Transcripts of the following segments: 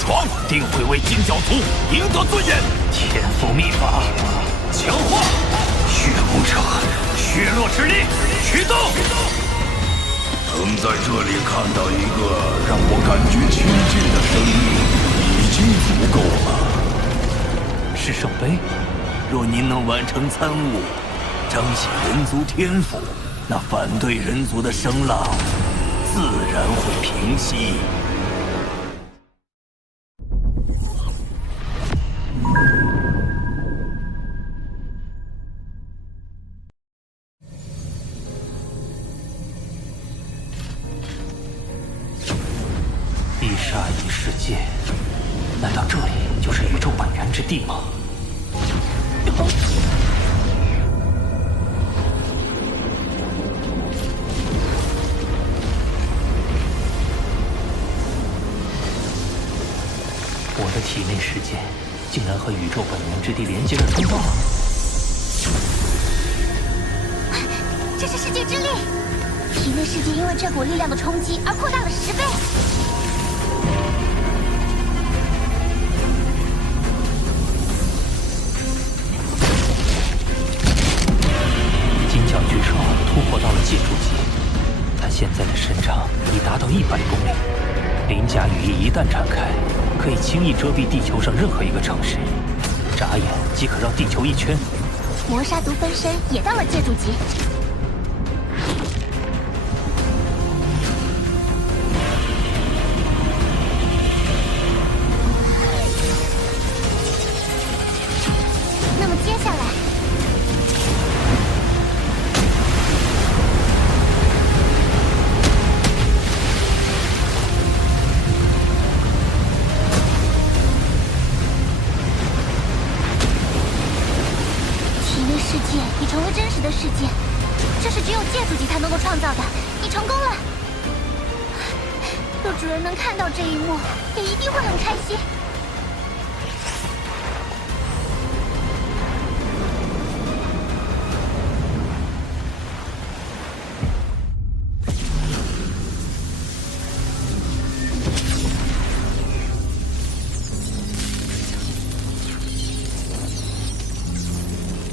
闯，定会为金角族赢得尊严。天赋秘法，强化血盟者血落之力，驱动。能在这里看到一个让我感觉亲近的生命，已经足够了。是圣杯，若您能完成参悟，彰显人族天赋，那反对人族的声浪自然会平息。一沙一世界，难道这里就是宇宙本源之地吗？我的体内世界竟然和宇宙本源之地连接了通道。这是世界之力，体内世界因为这股力量的冲击而扩大了10倍。金角巨兽突破到了界柱级，它现在的身长已达到100公里，鳞甲羽翼一旦展开，可以轻易遮蔽地球上任何一个城市，眨眼即可绕地球1圈。魔杀族分身也到了界柱级。那么接下来，体内世界已成为真实的世界，这是只有界主级才能够创造的。你成功了！若主人能看到这一幕，也一定会很开心。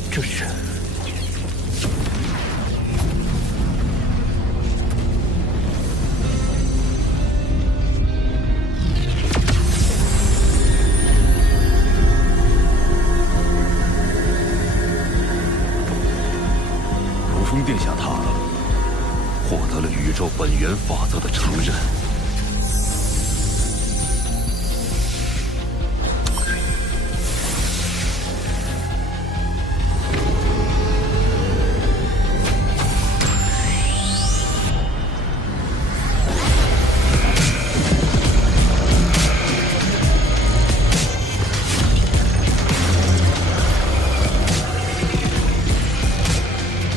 这是如风殿下他获得了宇宙本源法则的承认。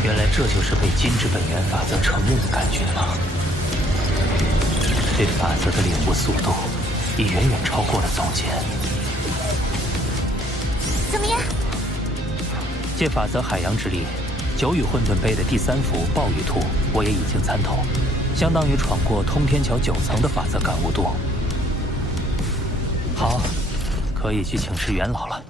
原来这就是被金之本源法则承认的感觉吗？对法则的领悟速度已远远超过了从前。怎么样？借法则海洋之力，九羽混沌杯的第3幅暴雨兔，我也已经参透，相当于闯过通天桥9层的法则感悟度。好，可以去请示元老了。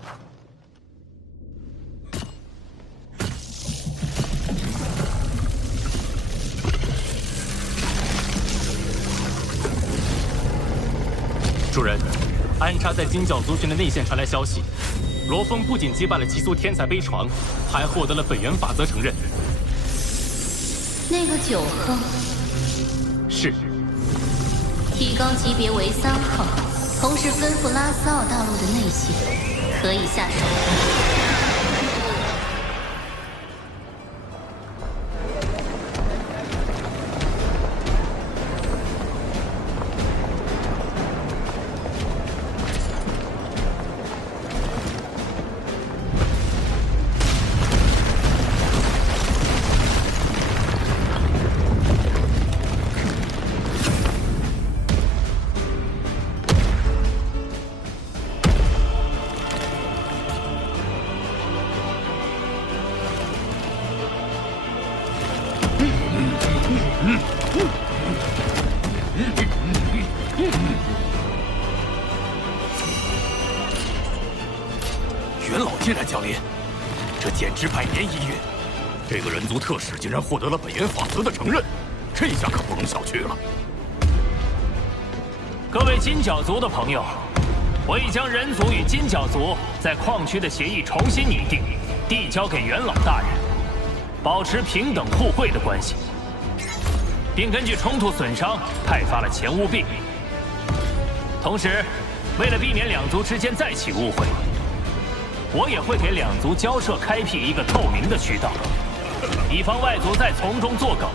主人，安插在金角族群的内线传来消息，罗峰不仅击败了极速天才悲怆，还获得了本源法则承认。那个9号是，提高级别为3号，同时吩咐拉斯奥大陆的内线可以下手。元老竟然降临，这简直百年一遇。这个人族特使竟然获得了本源法则的承认，这下可不容小觑了。各位金角族的朋友，我已将人族与金角族在矿区的协议重新拟定，递交给元老大人，保持平等互惠的关系，并根据冲突损伤派发了前务兵。同时，为了避免两族之间再起误会，我也会给两族交涉开辟一个透明的渠道，以防外族再从中作梗，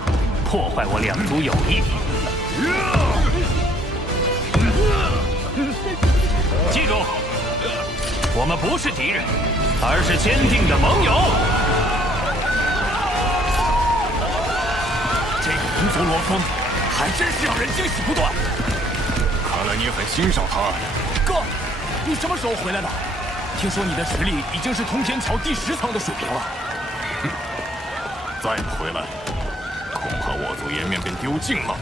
破坏我两族友谊。记住，我们不是敌人，而是坚定的盟友。这个人族罗峰，还真是让人惊喜不断。看来你很欣赏他。哥，你什么时候回来的？听说你的实力已经是通天桥第10层的水平了。再不回来，恐怕我族颜面便丢尽了。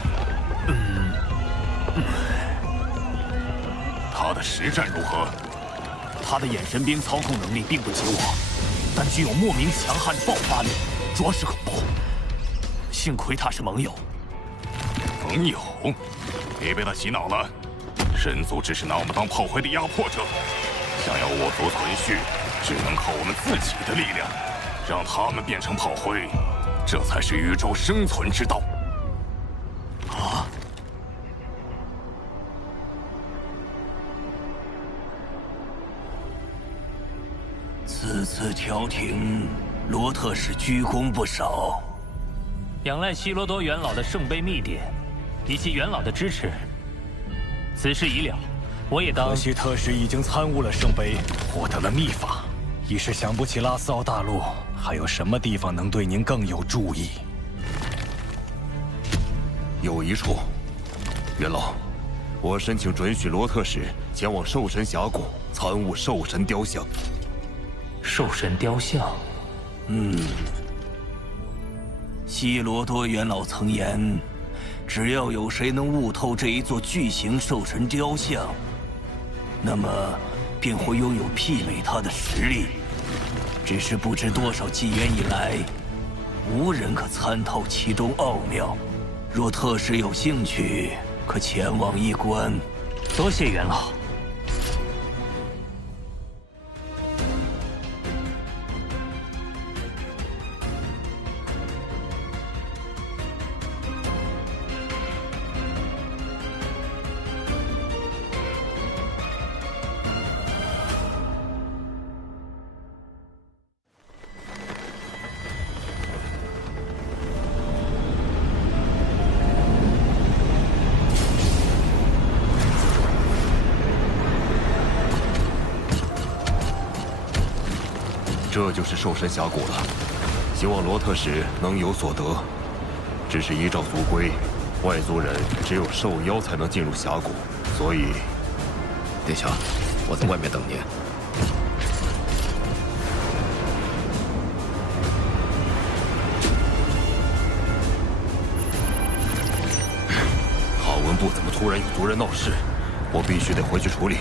他的实战如何？他的眼神兵操控能力并不及我，但具有莫名强悍的爆发力，着实恐怖。幸亏他是盟友。盟友？你被他洗脑了？人族只是拿我们当炮灰的压迫者，想要我族存续，只能靠我们自己的力量，让他们变成炮灰，这才是宇宙生存之道。啊！此次调停，罗特使居功不少。仰赖希罗多元老的圣杯秘典，以及元老的支持。此事已了，我也当。可惜特使已经参悟了圣杯，获得了秘法，一时想不起拉斯奥大陆还有什么地方能对您更有助益。有一处，元老，我申请准许罗特使前往兽神峡谷参悟兽神雕像。兽神雕像？希罗多元老曾言，只要有谁能悟透这一座巨型兽神雕像，那么便会拥有媲美他的实力。只是不知多少纪元以来，无人可参透其中奥妙。若特使有兴趣，可前往一观。多谢元老。这就是兽神峡谷了，希望罗特使能有所得。只是依照族规，外族人只有兽妖才能进入峡谷，所以，殿下，我在外面等您。好文部怎么突然有族人闹事？我必须得回去处理。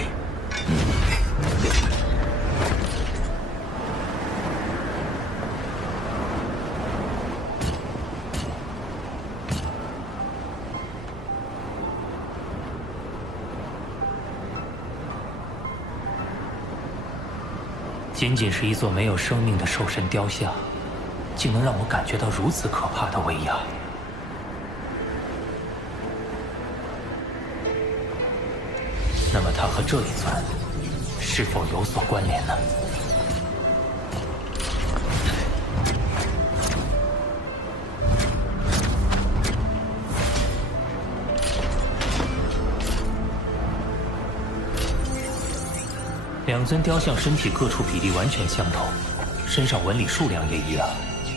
仅仅是一座没有生命的兽神雕像，竟能让我感觉到如此可怕的威压。那么，它和这一尊是否有所关联呢？两尊雕像身体各处比例完全相同，身上纹理数量也一样，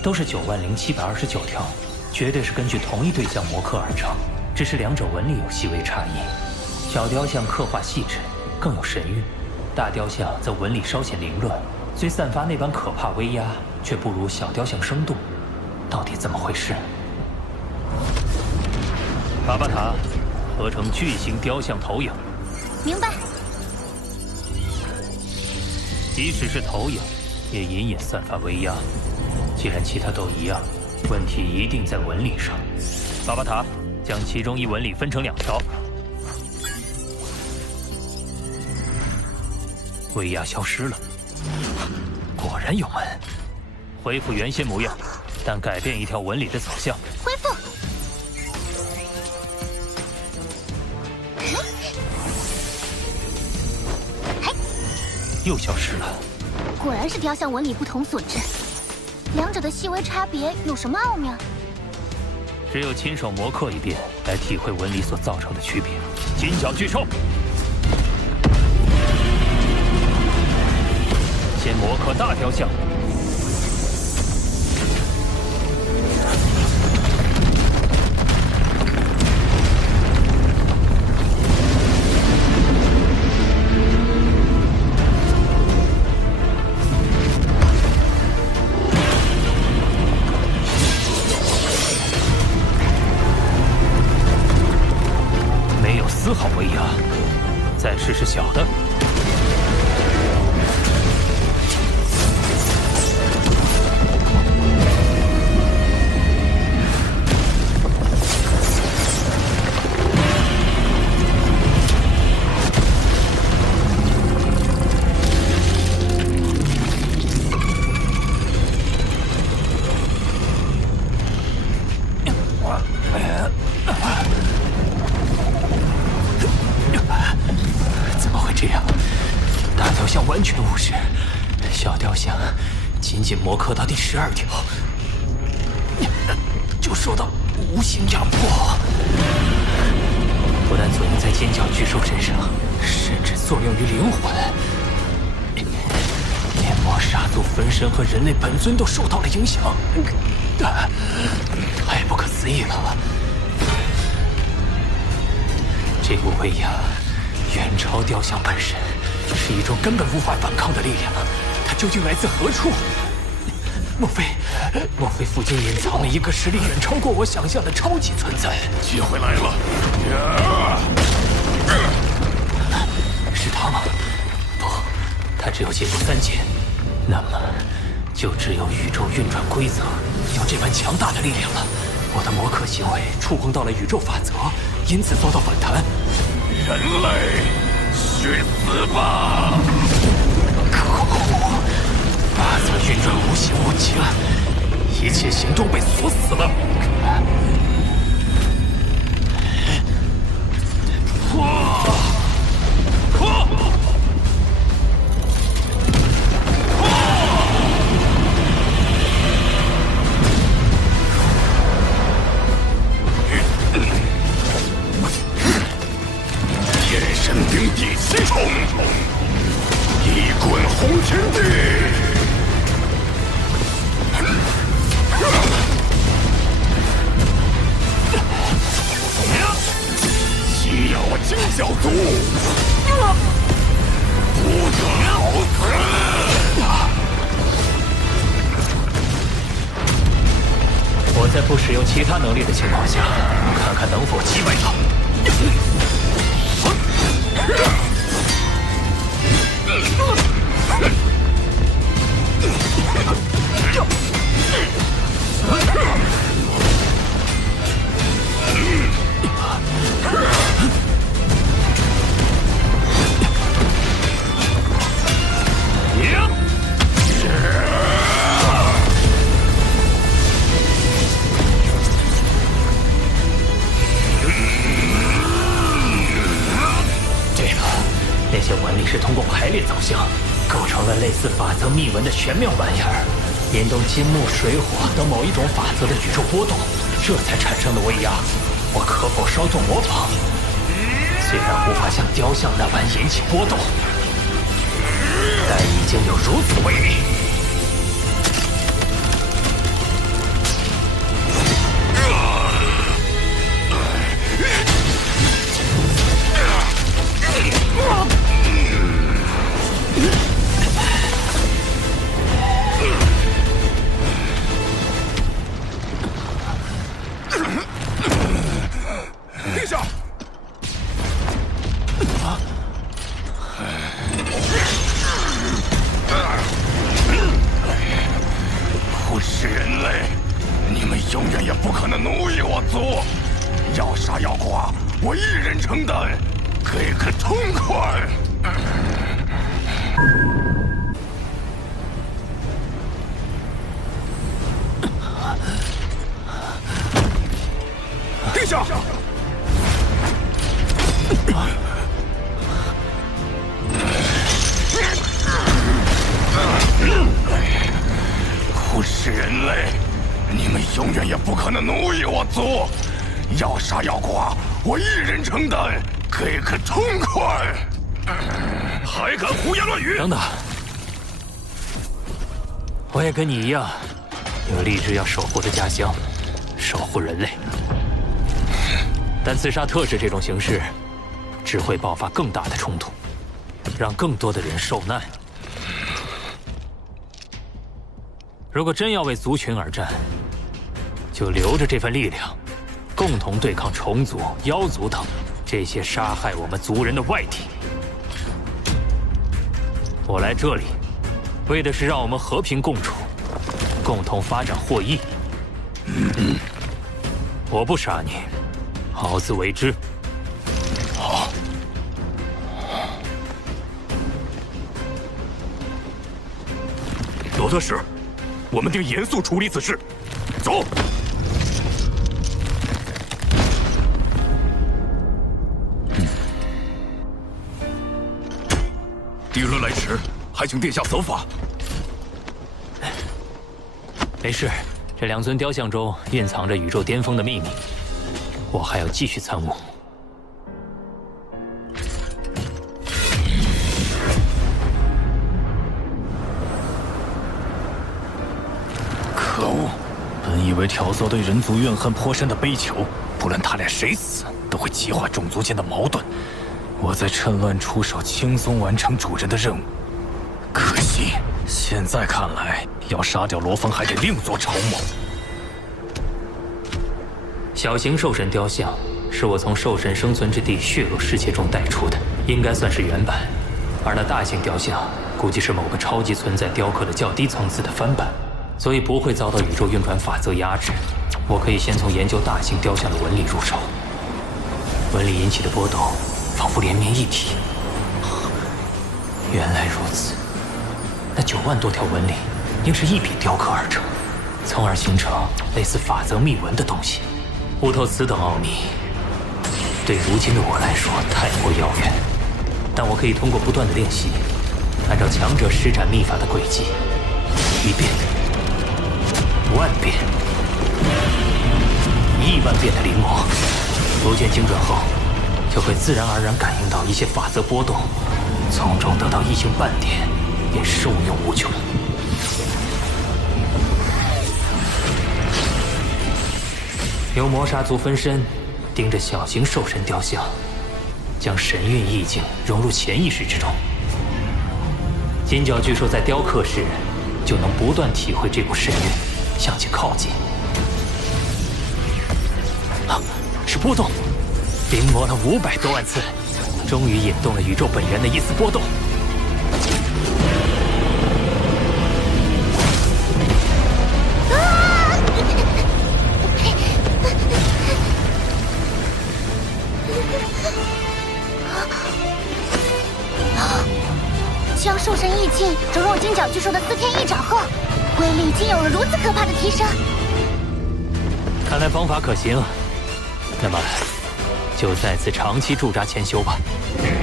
都是90729条，绝对是根据同一对象磨刻而成，只是两者纹理有细微差异。小雕像刻画细致，更有神韵；大雕像则纹理稍显凌乱，虽散发那般可怕威压，却不如小雕像生动。到底怎么回事？巴巴塔，合成巨型雕像投影。明白。即使是投影，也隐隐散发威压。既然其他都一样，问题一定在纹理上。巴巴塔，将其中一纹理分成2条。威压消失了，果然有门。恢复原先模样，但改变一条纹理的走向。恢复。又消失了。果然是雕像纹理不同所致，两者的细微差别有什么奥妙？只有亲手磨刻一遍，来体会纹理所造成的区别。金角巨兽，先磨刻大雕像。丝毫威压，再试试小的。完全无视，小雕像仅仅磨刻到第12条，就受到无形压迫，不但作用在尖角巨兽身上，甚至作用于灵魂，连魔杀族分身和人类本尊都受到了影响，太不可思议了！这股威压远超雕像本身。是一种根本无法反抗的力量，它究竟来自何处？莫非附近隐藏了一个实力远超过我想象的超级存在？机会来了！是他吗？不，他只有接触3阶，那么就只有宇宙运转规则有这般强大的力量了。我的磨刻行为触碰到了宇宙法则，因此遭到反弹。人类！去死吧！可恶！法则运转无形无情，一切行动被锁死了。第7重，一棍轰天地！欺压我金角族，不得好死！我在不使用其他能力的情况下，看看能否击败他。那些纹理是通过排列走向，构成了类似法则密文的玄妙玩意儿，引动金木水火等某一种法则的宇宙波动，这才产生的威压。我可否稍作模仿？虽然无法像雕像那般引起波动，但已经有如此威力。殿下，杀要剐，我一人承担，给个痛快！殿下！我是人类，你们永远也不可能奴役我族。要杀要剐，我一人承担，给个痛快！还敢胡言乱语！等等，我也跟你一样，有立志要守护着家乡，守护人类。但刺杀特使这种形式，只会爆发更大的冲突，让更多的人受难。如果真要为族群而战，就留着这份力量，共同对抗虫族、妖族等这些杀害我们族人的外敌。我来这里，为的是让我们和平共处，共同发展获益。我不杀你，好自为之。好。罗特使，我们定严肃处理此事。走。地论来迟，还请殿下责罚。没事，这2尊雕像中蕴藏着宇宙巅峰的秘密，我还要继续参悟。可恶！本以为挑唆对人族怨恨颇深的悲求，不论他俩谁死，都会激化种族间的矛盾。我在趁乱出手，轻松完成主人的任务。可惜，现在看来，要杀掉罗峰还得另作筹谋。小型兽神雕像是我从兽神生存之地血戮世界中带出的，应该算是原版。而那大型雕像，估计是某个超级存在雕刻的较低层次的翻版，所以不会遭到宇宙运转法则压制。我可以先从研究大型雕像的纹理入手，纹理引起的波动仿佛连绵一体。原来如此，那9万多条纹理应是一笔雕刻而成，从而形成类似法则密纹的东西。悟透此等奥秘，对如今的我来说太过遥远。但我可以通过不断的练习，按照强者施展秘法的轨迹，1遍、10000遍、10000万遍的临摹，逐渐精准后，就会自然而然感应到一些法则波动，从中得到异性半点，便受用无穷。由魔杀族分身盯着小型兽神雕像，将神韵意境融入潜意识之中。金角巨兽在雕刻时，就能不断体会这股神韵，向其靠近。啊，是波动！临摹了500多万次，终于引动了宇宙本源的一丝波动。将兽神意境融入金角巨兽的4天1爪后，威力竟有了如此可怕的提升。看来方法可行，那么就再次长期驻扎潜修吧。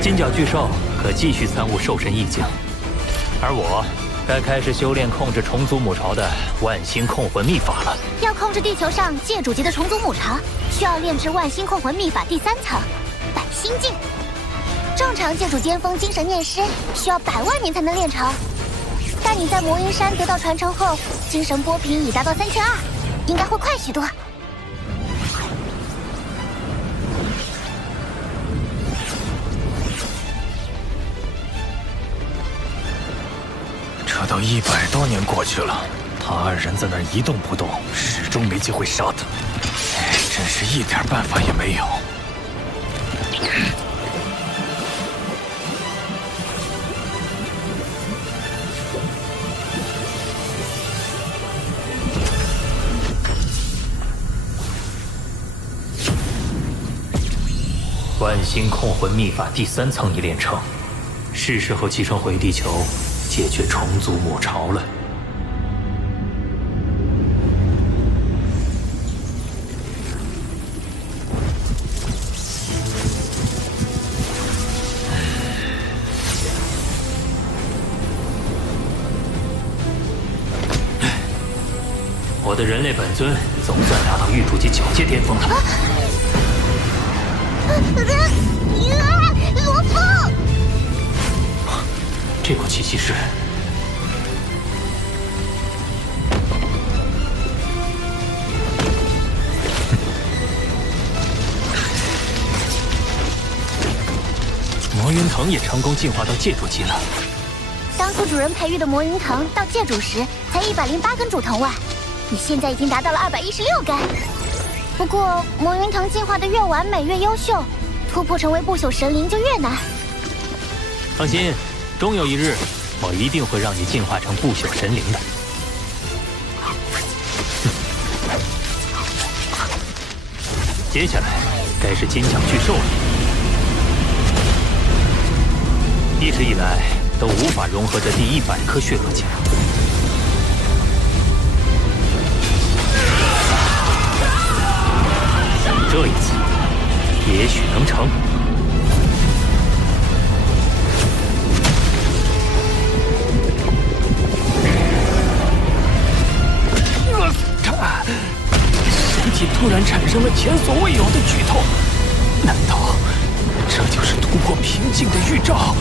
金角巨兽可继续参悟兽神意境，而我该开始修炼控制虫族母巢的万星控魂秘法了。要控制地球上界主级的虫族母巢，需要炼制万星控魂秘法第3层百星境。正常界主巅峰精神念师需要100万年才能炼成，但你在魔音山得到传承后，精神波频已达到3200，应该会快许多。这都100多年过去了，他2人在那儿一动不动，始终没机会杀他，真是一点办法也没有。万星控魂秘法第3层已练成，是时候启程回地球，解决虫族母巢了。我的人类本尊总算达到御主级9阶巅峰了。罗峰，这股气息是……魔云藤也成功进化到界主级了。当初主人培育的魔云藤到界主时才108根主藤外，你现在已经达到了216根。不过魔云藤进化的越完美越优秀，突破成为不朽神灵就越难。放心，终有一日，我一定会让你进化成不朽神灵的。接下来该是金角巨兽了。一直以来都无法融合的第100颗血轮剑。这一次，也许能成。身体突然产生了前所未有的剧痛，难道这就是突破瓶颈的预兆？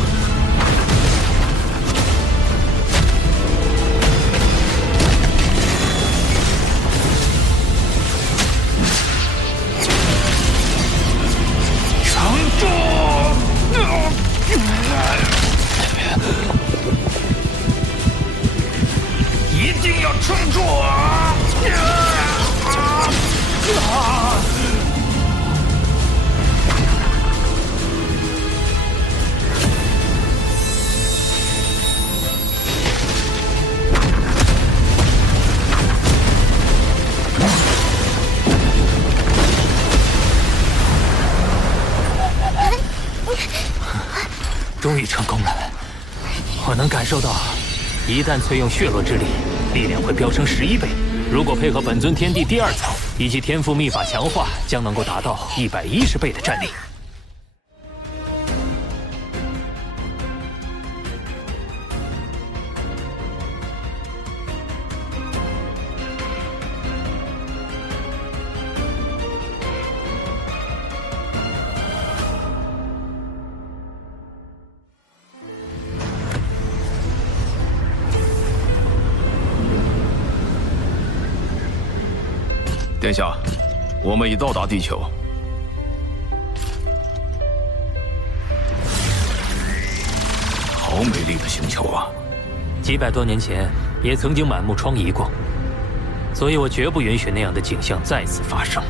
一定要撑住啊！终于成功了！我能感受到，一旦淬用血轮之力，力量会飙升11倍。如果配合本尊天地第2层以及天赋秘法强化，将能够达到110倍的战力。殿下，我们已到达地球。好美丽的星球啊！几百多年前也曾经满目疮痍过，所以我绝不允许那样的景象再次发生。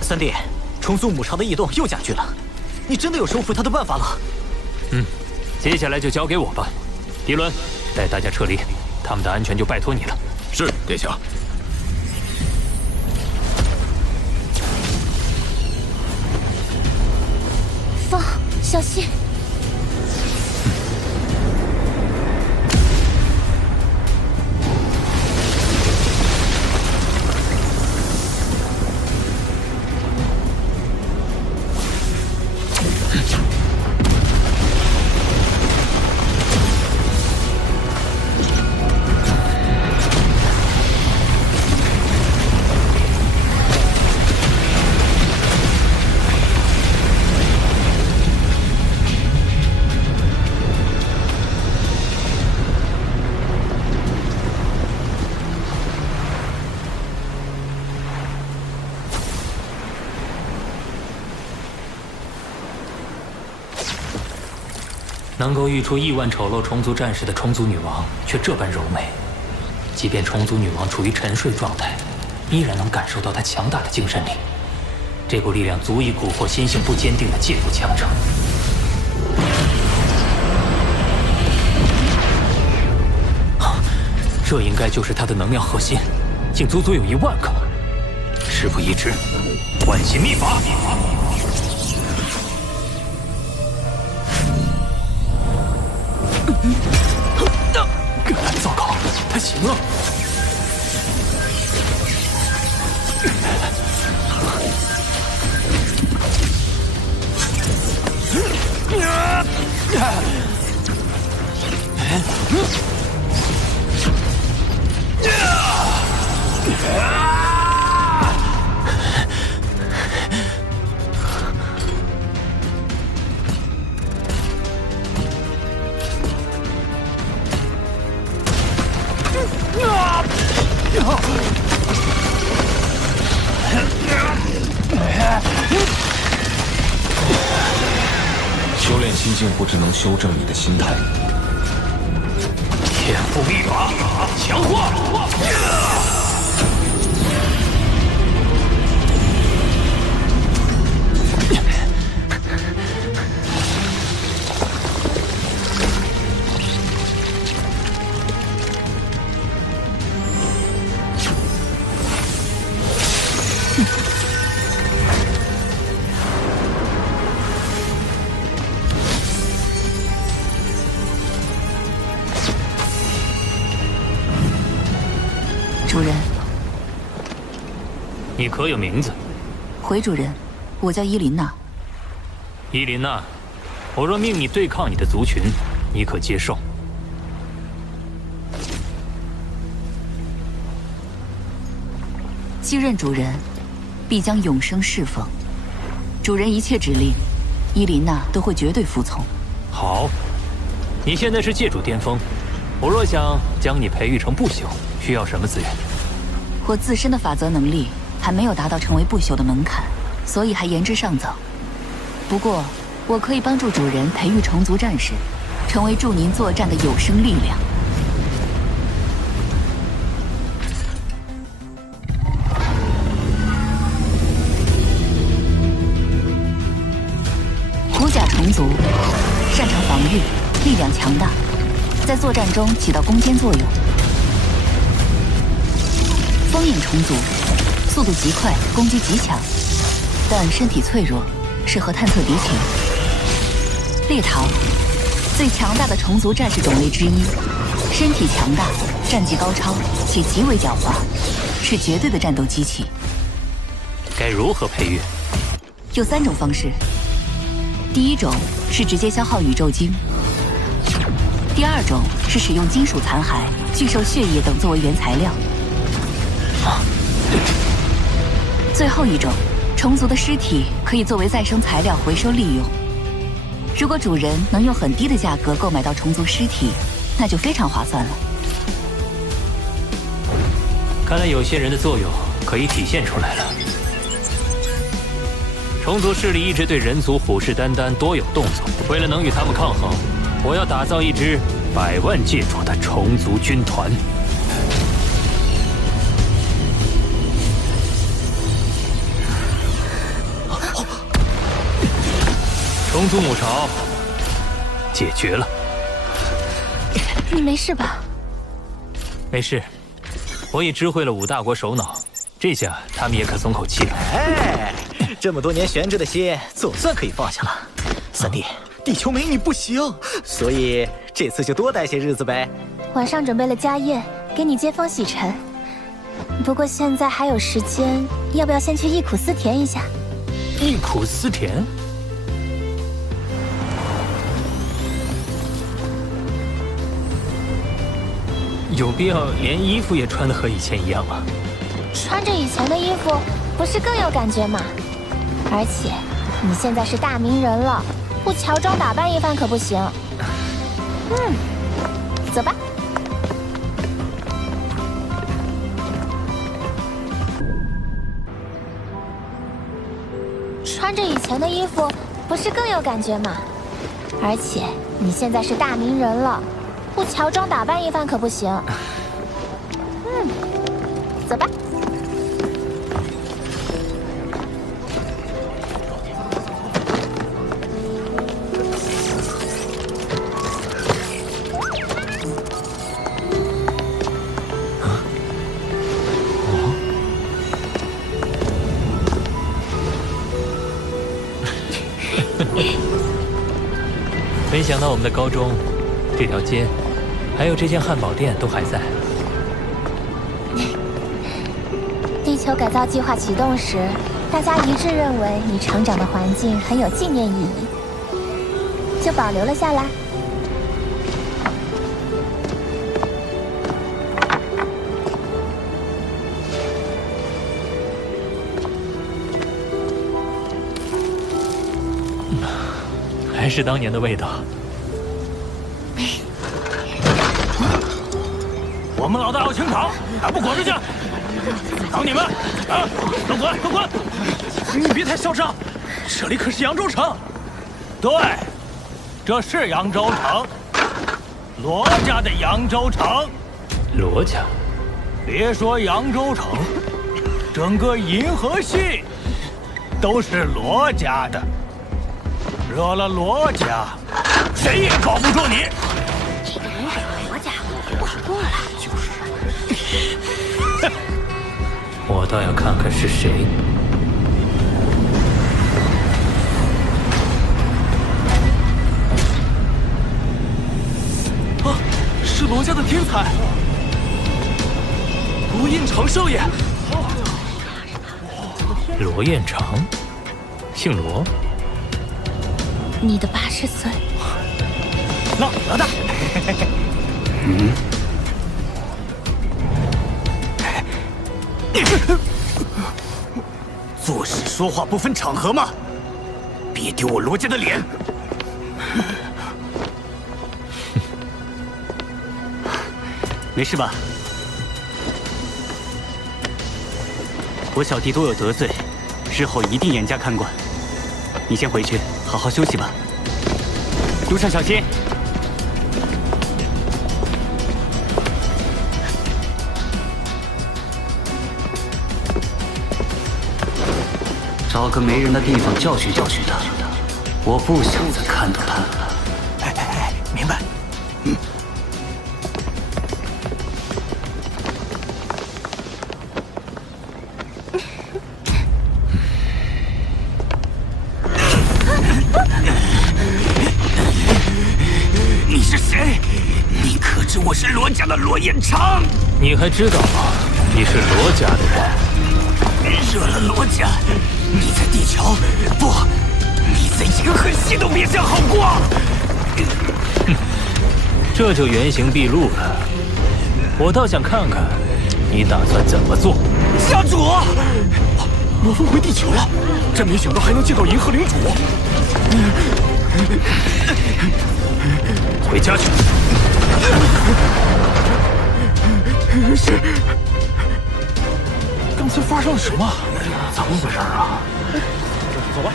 三弟，重塑母巢的异动又加剧了，你真的有收服他的办法了？接下来就交给我吧。迪伦，带大家撤离，他们的安全就拜托你了。是，殿下。风，小心！能够育出亿万丑陋虫族战士的虫族女王，却这般柔美。即便虫族女王处于沉睡状态，依然能感受到她强大的精神力。这股力量足以蛊惑心性不坚定的戒毒强者。这应该就是她的能量核心，竟足足有1万个。事不宜迟，万心秘法。糟糕，他醒了！修炼心境不只能修正你的心态。天赋秘法强化。主人，你可有名字？回主人，我叫伊琳娜。伊琳娜，我若命你对抗你的族群，你可接受？继任主人，必将永生侍奉。主人一切指令，伊琳娜都会绝对服从。好，你现在是界主巅峰，我若想将你培育成不朽，需要什么资源？我自身的法则能力还没有达到成为不朽的门槛，所以还言之尚早。不过，我可以帮助主人培育虫族战士，成为助您作战的有生力量。虎甲虫族擅长防御，力量强大，在作战中起到攻坚作用。风影虫族速度极快，攻击极强，但身体脆弱，适合探测敌情。猎桃，最强大的虫族战士种类之一，身体强大，战绩高超，且极为狡猾，是绝对的战斗机器。该如何培育？有3种方式。第一种是直接消耗宇宙晶，第2种是使用金属残骸、巨兽血液等作为原材料。最后一种，虫族的尸体可以作为再生材料回收利用。如果主人能用很低的价格购买到虫族尸体，那就非常划算了。看来有些人的作用可以体现出来了。虫族势力一直对人族虎视眈眈，多有动作。为了能与他们抗衡，我要打造一支100万界主的虫族军团。虫族母巢解决了。你没事吧？没事，我已知会了5大国首脑，这下他们也可松口气了。哎，这么多年悬着的心，总算可以放下了。三弟，地球没你不行，所以这次就多待些日子呗。晚上准备了家宴，给你接风洗尘。不过现在还有时间，要不要先去忆苦思甜一下？忆苦思甜？有必要连衣服也穿得和以前一样吗？穿着以前的衣服，不是更有感觉吗？而且你现在是大名人了，不乔装打扮一番可不行。走吧。穿着以前的衣服，不是更有感觉吗？而且你现在是大名人了，不乔装打扮一番可不行。走吧。没想到我们的高中、这条街，还有这间汉堡店都还在。地球改造计划启动时，大家一致认为你成长的环境很有纪念意义，就保留了下来。还是当年的味道。我们老大要清场，还不滚出去！等你们！啊，都滚，都滚！你别太嚣张，这里可是扬州城。对，这是扬州城，罗家的扬州城。罗家？别说扬州城，整个银河系都是罗家的。惹了罗家，谁也搞不住你。这个人惹了罗家，管过了。就是。我倒要看看是谁。啊，是罗家的天才，罗彦成少爷。罗彦成，姓罗。你的80岁，老大，做事说话不分场合吗？别丢我罗家的脸！没事吧？我小弟多有得罪，日后一定严加看管。你先回去好好休息吧，路上小心。找个没人的地方教训教训他，我不想再看到他了。哎，明白。你是谁？你可知我是罗家的罗彦成？你还知道吗？你是罗家的人。惹了罗家，你在地球不，你在银河系都别想好过。这就原形毕露了。我倒想看看你打算怎么做。家主，罗峰回地球了，真没想到还能见到银河领主。回家去。是。刚才发生了什么？怎么回事啊？走吧。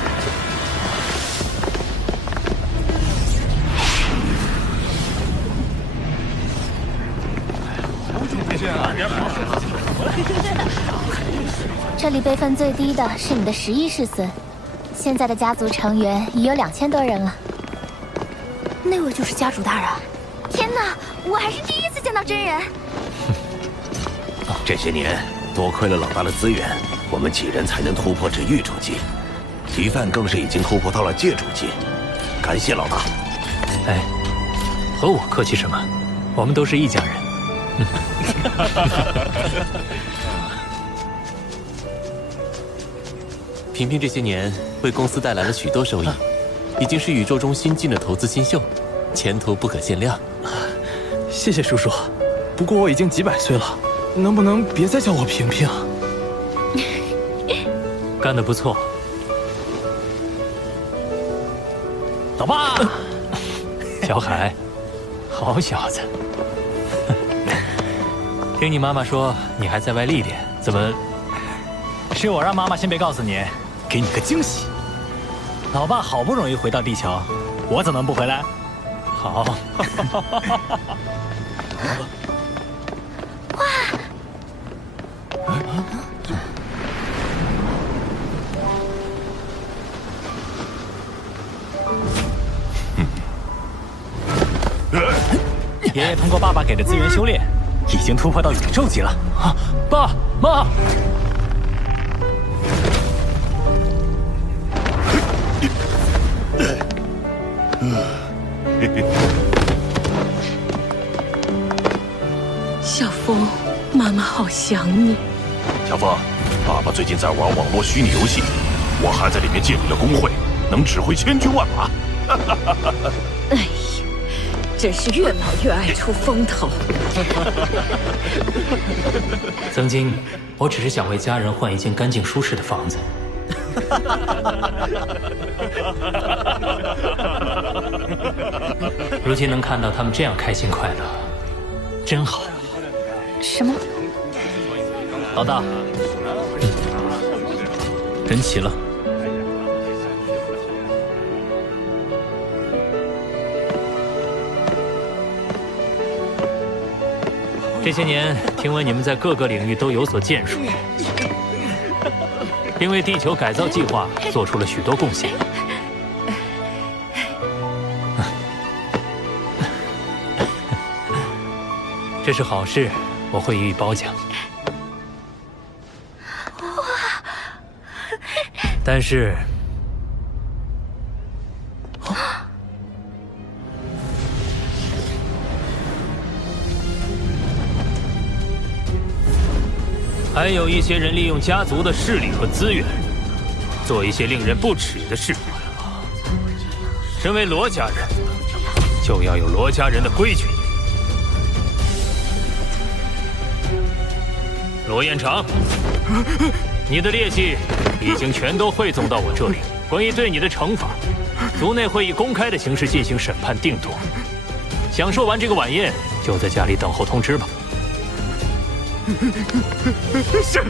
这里辈分最低的是你的11世孙，现在的家族成员已有2000多人了。那位就是家主大人。天哪，我还是第一次见到真人。这些年多亏了老大的资源，我们几人才能突破至御主级，提范更是已经突破到了界主级。感谢老大。哎，和我客气什么？我们都是一家人。萍萍这些年为公司带来了许多收益，已经是宇宙中新晋的投资新秀，前途不可限量。谢谢叔叔，不过我已经几百岁了，能不能别再叫我萍萍？干得不错，老爸。小海，好小子。听你妈妈说你还在外历练，怎么？是我让妈妈先别告诉你，给你个惊喜。老爸好不容易回到地球，我怎么能不回来？好。哇！爷爷通过爸爸给的资源修炼，已经突破到宇宙级了。啊，爸妈！小风，妈妈好想你。小风，爸爸最近在玩网络虚拟游戏，我还在里面建立了工会，能指挥千军万马。哎呀，真是越老越爱出风头。曾经，我只是想为家人换一间干净舒适的房子。如今能看到他们这样开心快乐，真好。什么？老大，人齐了。这些年，听闻你们在各个领域都有所建树，并为地球改造计划做出了许多贡献。这是好事，我会予以褒奖。但是，还有一些人利用家族的势力和资源，做一些令人不齿的事。身为罗家人，就要有罗家人的规矩。罗彦长，你的劣迹已经全都汇总到我这里。关于对你的惩罚，族内会以公开的形式进行审判定夺。享受完这个晚宴，就在家里等候通知吧。是。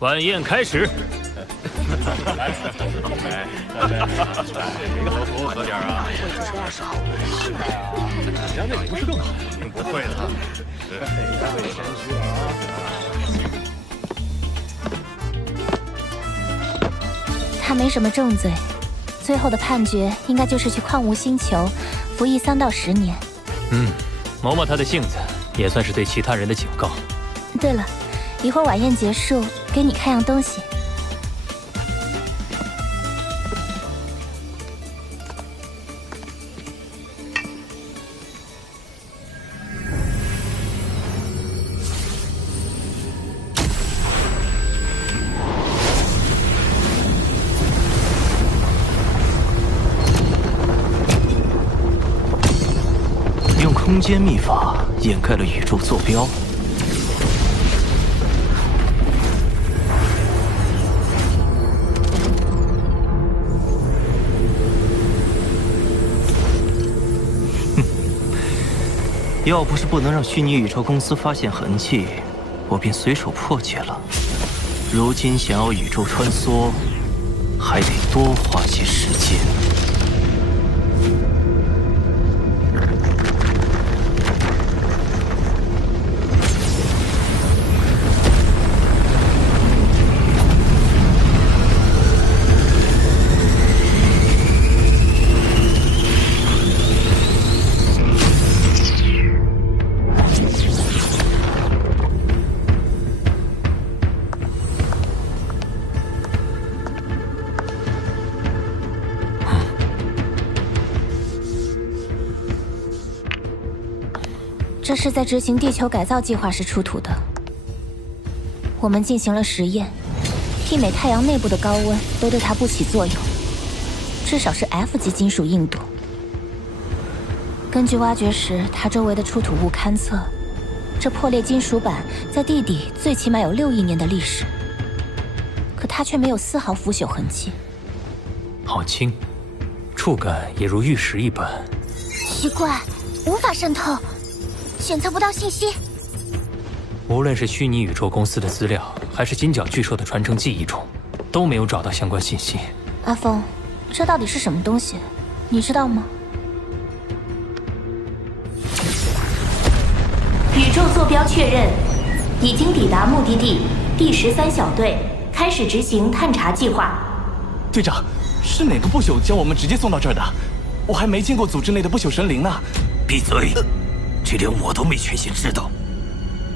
晚宴开始。来，多喝点啊！让那不是更好？不会的。他没什么重罪，最后的判决应该就是去矿物星球服役3到10年。磨磨他的性子，也算是对其他人的警告。对了，一会儿晚宴结束，给你看样东西。用空间秘法掩盖了宇宙坐标。要不是不能让虚拟宇宙公司发现痕迹，我便随手破解了。如今想要宇宙穿梭，还得多花些时间。这是在执行地球改造计划时出土的。我们进行了实验，媲美太阳内部的高温都对它不起作用，至少是 F 级金属硬度。根据挖掘时它周围的出土物勘测，这破裂金属板在地底最起码有6亿年的历史。它却没有丝毫腐朽痕迹。好轻，触感也如玉石一般。奇怪，无法渗透，检测不到信息。无论是虚拟宇宙公司的资料，还是金角巨兽的传承记忆中，都没有找到相关信息。阿峰，这到底是什么东西？你知道吗？宇宙坐标确认，已经抵达目的地第13小队，开始执行探查计划。队长，是哪个不朽将我们直接送到这儿的？我还没见过组织内的不朽神灵呢。闭嘴！这连我都没权限知道。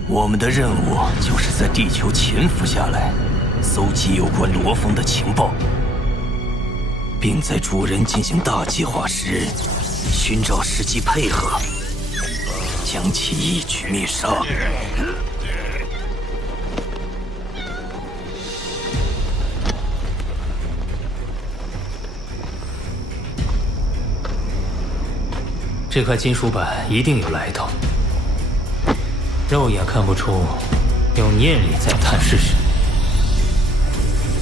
我们的任务就是在地球潜伏下来，搜集有关罗峰的情报，并在主人进行大计划时，寻找时机配合，将其一举灭杀。这块金属板一定有来头，肉眼看不出，用念力在探试时，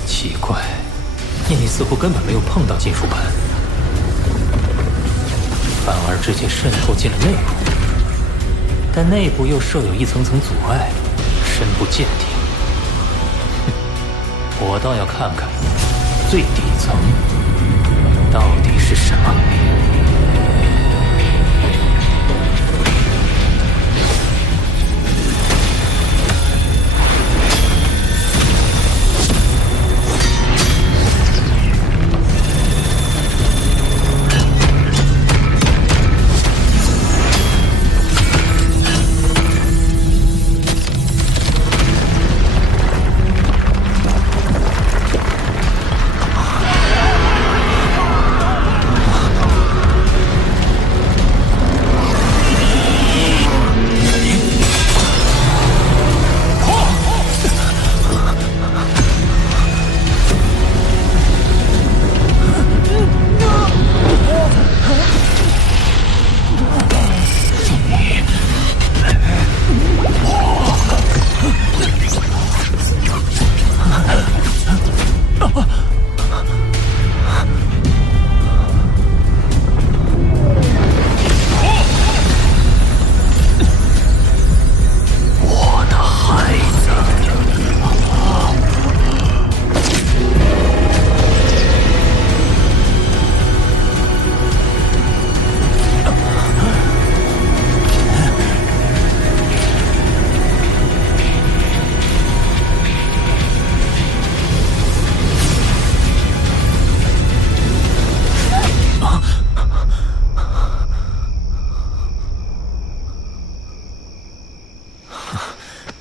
奇怪，念力似乎根本没有碰到金属板，反而直接渗透进了内部，但内部又设有一层层阻碍，深不见底。我倒要看看最底层到底是什么。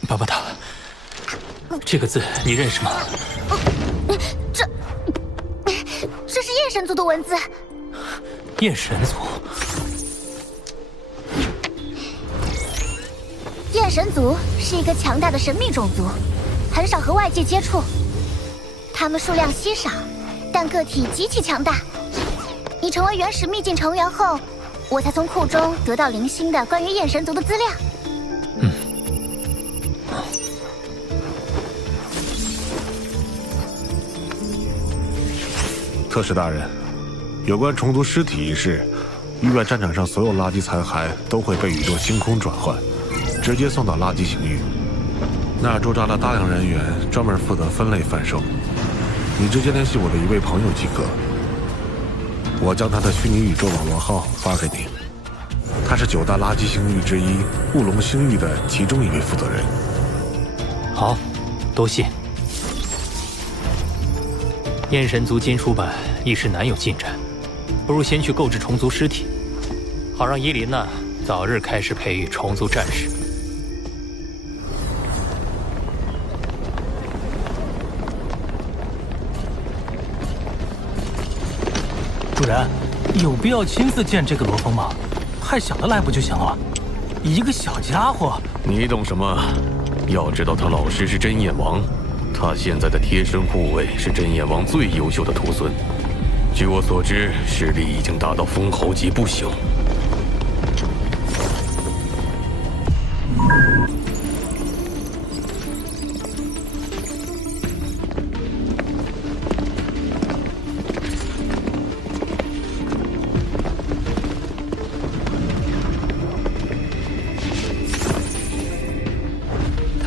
巴巴塔，这个字你认识吗？这是夜神族的文字。夜神族。夜神族是一个强大的神秘种族，很少和外界接触。他们数量稀少，但个体极其强大。你成为原始秘境成员后，我才从库中得到零星的关于夜神族的资料。特使大人，有关虫族尸体一事，域外战场上所有垃圾残骸都会被宇宙星空转换，直接送到垃圾刑域。那儿驻扎了大量人员，专门负责分类贩售。你直接联系我的一位朋友即可，我将他的虚拟宇宙网络号发给你。他是9大垃圾星域之一雾龙星域的其中一位负责人。好，多谢。燕神族金属板一时难有进展，不如先去购置虫族尸体，好让伊琳娜早日开始培育虫族战士。主人，有必要亲自见这个罗峰吗？派小的来不就行了？一个小家伙，你懂什么？要知道他老师是真眼王。他现在的贴身护卫是真眼王最优秀的徒孙，据我所知，实力已经达到封侯级不朽。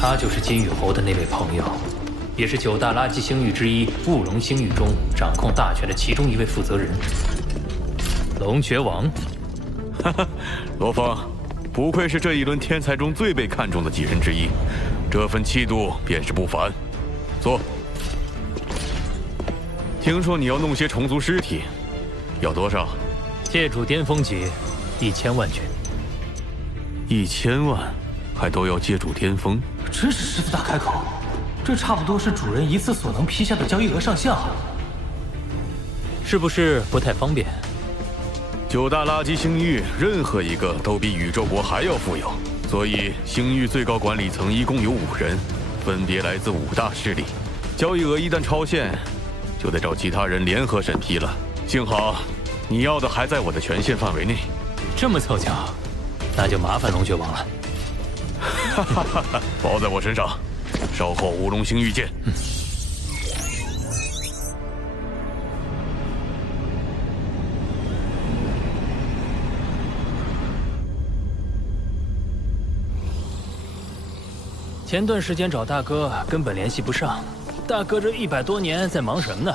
他就是金羽侯的那位朋友，也是9大垃圾星域之一雾龙星域中掌控大权的其中一位负责人。龙爵王。哈哈，罗峰，不愧是这一轮天才中最被看重的几人之一，这份气度便是不凡。坐。听说你要弄些虫族尸体，要多少？界主巅峰级，1000万军。1000万，还都要界主巅峰？真是狮子大开口，这差不多是主人一次所能批下的交易额上限啊！是不是不太方便？9大垃圾星域，任何一个都比宇宙国还要富有，所以星域最高管理层一共有5人，分别来自5大势力。交易额一旦超限，就得找其他人联合审批了。幸好，你要的还在我的权限范围内。这么凑巧，那就麻烦龙爵王了。哈哈哈哈，包在我身上。稍后乌龙星遇见。前段时间找大哥根本联系不上，大哥这100多年在忙什么呢？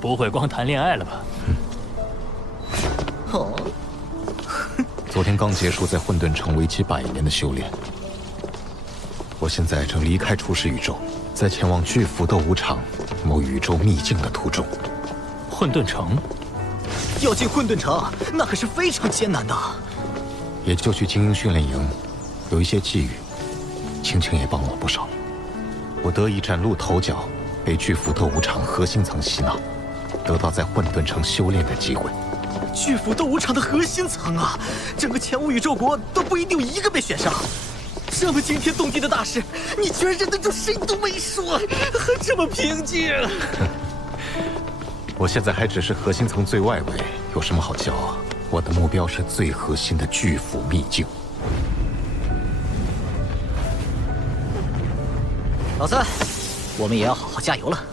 不会光谈恋爱了吧？哦，昨天刚结束在混沌城为期100年的修炼，我现在正离开初始宇宙，在前往巨斧斗武场某宇宙秘境的途中。混沌城？要进混沌城，那可是非常艰难的。也就去精英训练营，有一些际遇。青青也帮我不少，我得以崭露头角，被巨斧斗武场核心层洗脑，得到在混沌城修炼的机会。巨斧斗武场的核心层啊，整个前5宇宙国都不一定有1个被选上。这么惊天动地的大事，你居然忍得住谁都没说，还这么平静。我现在还只是核心层最外围，有什么好骄傲？我的目标是最核心的巨斧秘境。老三，我们也要好好加油了。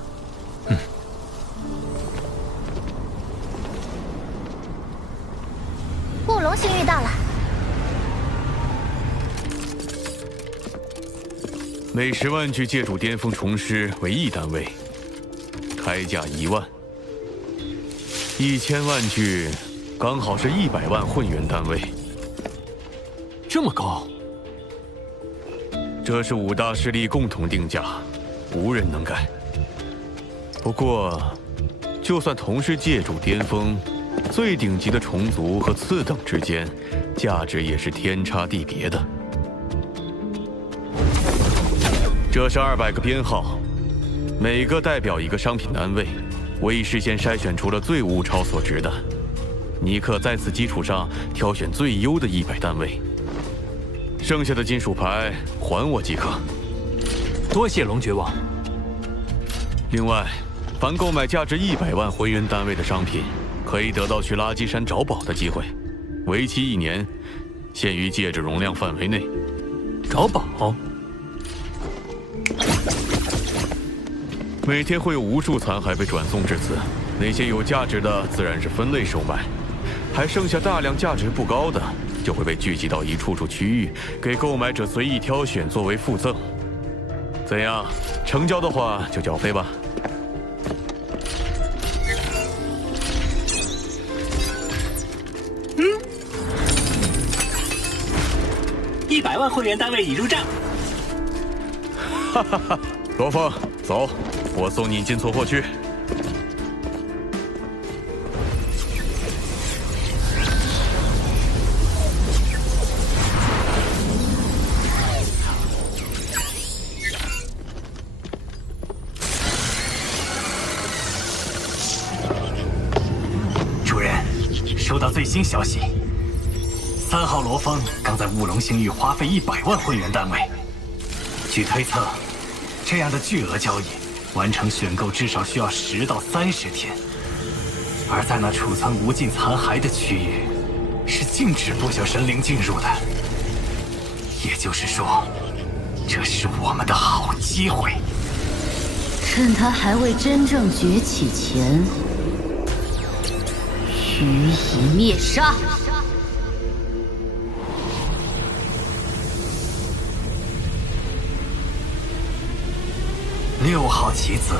雾龙星域到了。每10万具界主巅峰虫尸为1单位，开价1万。1000万具，刚好是100万混元单位。这么高？这是5大势力共同定价，无人能改。不过，就算同是界主巅峰，最顶级的虫族和次等之间，价值也是天差地别的。这是200个编号，每个代表一个商品单位，我已事先筛选出了最物超所值的，你可在此基础上挑选最优的100单位。剩下的金属牌还我即可。多谢龙爵王。另外，凡购买价值100万混元单位的商品，可以得到去垃圾山找宝的机会，为期1年，限于戒指容量范围内。找宝？每天会有无数残骸被转送至此，那些有价值的自然是分类售卖，还剩下大量价值不高的。就会被聚集到一处区域，给购买者随意挑选作为附赠。怎样？成交的话就缴费吧。100万混元单位已入账。哈哈哈！罗峰，走，我送你进错货区。收到最新消息，3号罗峰刚在雾龙星域花费100万混元单位。据推测，这样的巨额交易完成选购至少需要10到30天，而在那储存无尽残骸的区域，是禁止不朽神灵进入的。也就是说，这是我们的好机会。趁他还未真正崛起前。予以灭杀！ 6号棋子，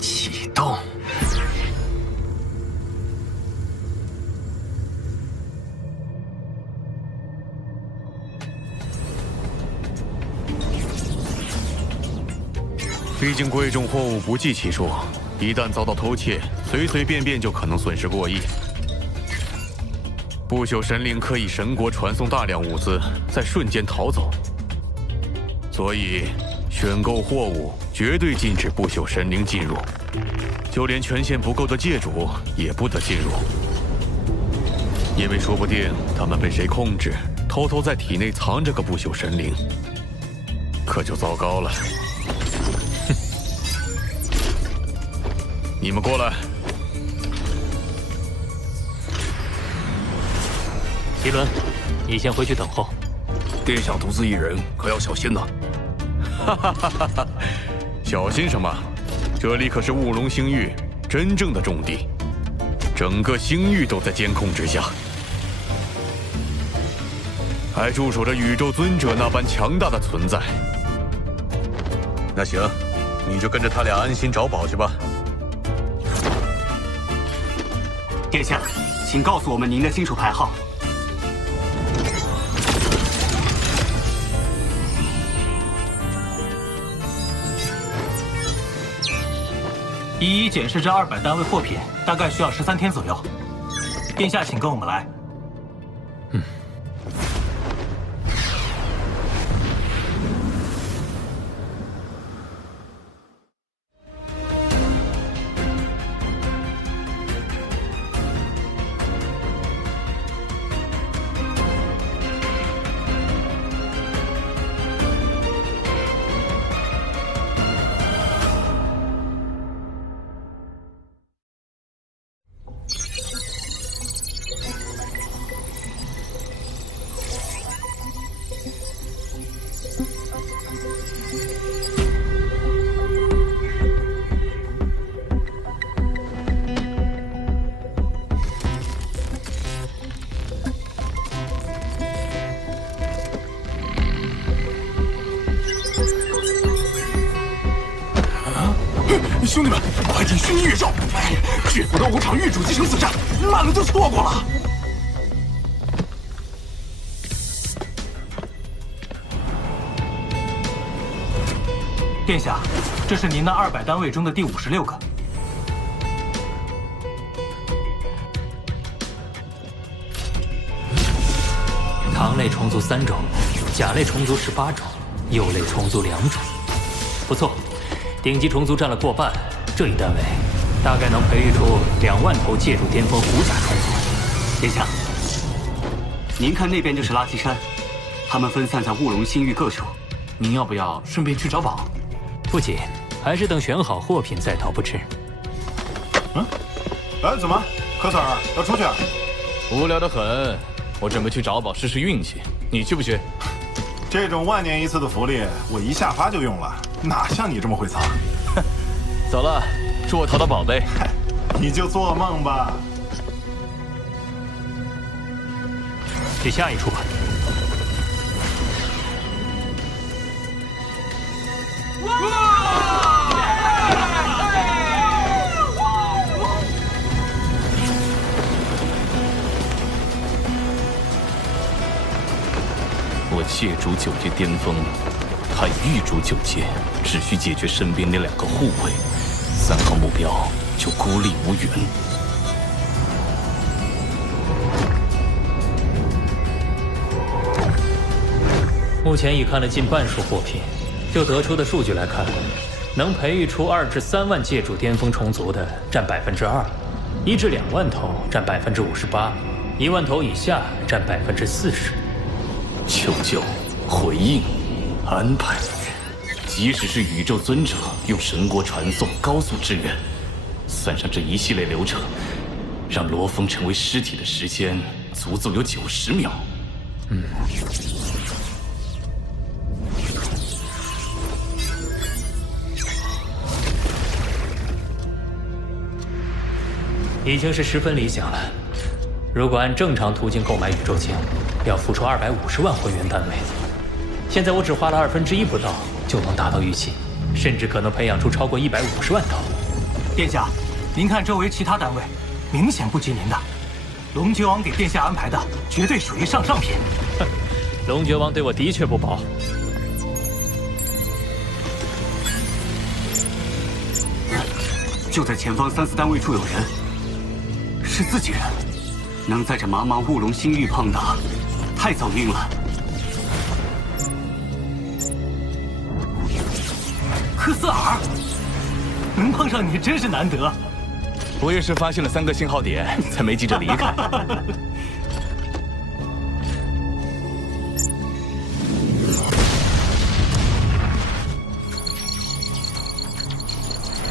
启动。毕竟贵重货物不计其数，一旦遭到偷窃，随随便便就可能损失过亿。不朽神灵可以神国传送大量物资，在瞬间逃走，所以选购货物绝对禁止不朽神灵进入，就连权限不够的界主也不得进入，因为说不定他们被谁控制，偷偷在体内藏着个不朽神灵，可就糟糕了。你们过来。迪伦，你先回去等候。殿下独自一人，可要小心呐。哈哈哈哈哈！小心什么？这里可是雾龙星域真正的重地，整个星域都在监控之下，还驻守着宇宙尊者那般强大的存在。那行，你就跟着他俩安心找宝去吧。殿下，请告诉我们您的星属牌号。一一检视这200单位货品，大概需要13天左右。殿下，请跟我们来。兄弟们，快进虚拟宇宙！巨斧的5场域主级生死战，慢了就错过了。殿下，这是您的200单位中的第56个。糖类虫族3种，甲类虫族18种，鼬类虫族2种。不错，顶级虫族占了过半。这一单位大概能培育出2万头界主巅峰虎甲虫族。殿下，您看那边就是垃圾山，他们分散在雾龙星域各处。您要不要顺便去找宝？不急，还是等选好货品再逃不迟。哎，怎么，科萨尔要出去啊？无聊得很，我准备去找宝试试运气，你去不去？这种1年1次的福利，我一下发就用了，哪像你这么会藏？走了，祝我淘到宝贝。你就做梦吧。去下一处吧。我界主9阶巅峰，他域主9阶，只需解决身边那2个护卫，3号目标就孤立无援。目前已看了近半数货品，就得出的数据来看，能培育出2至3万界主巅峰虫族的占2%，1至2万头占58%，1万头以下占40%。求救、回应、安排，即使是宇宙尊者用神国传送高速支援，算上这一系列流程，让罗峰成为尸体的时间足足有90秒。已经是十分理想了。如果按正常途径购买宇宙镜，要付出250万会员单位，现在我只花了1/2不到就能达到预期，甚至可能培养出超过150万头。殿下，您看周围其他单位，明显不及您的。龙爵王给殿下安排的绝对属于上品。哼，龙爵王对我的确不薄。就在前方3、4单位处有人，是自己人，能在这茫茫雾龙星域碰到，太走运了。科斯尔，能碰上你真是难得。我也是发现了3个信号点，才没急着离开。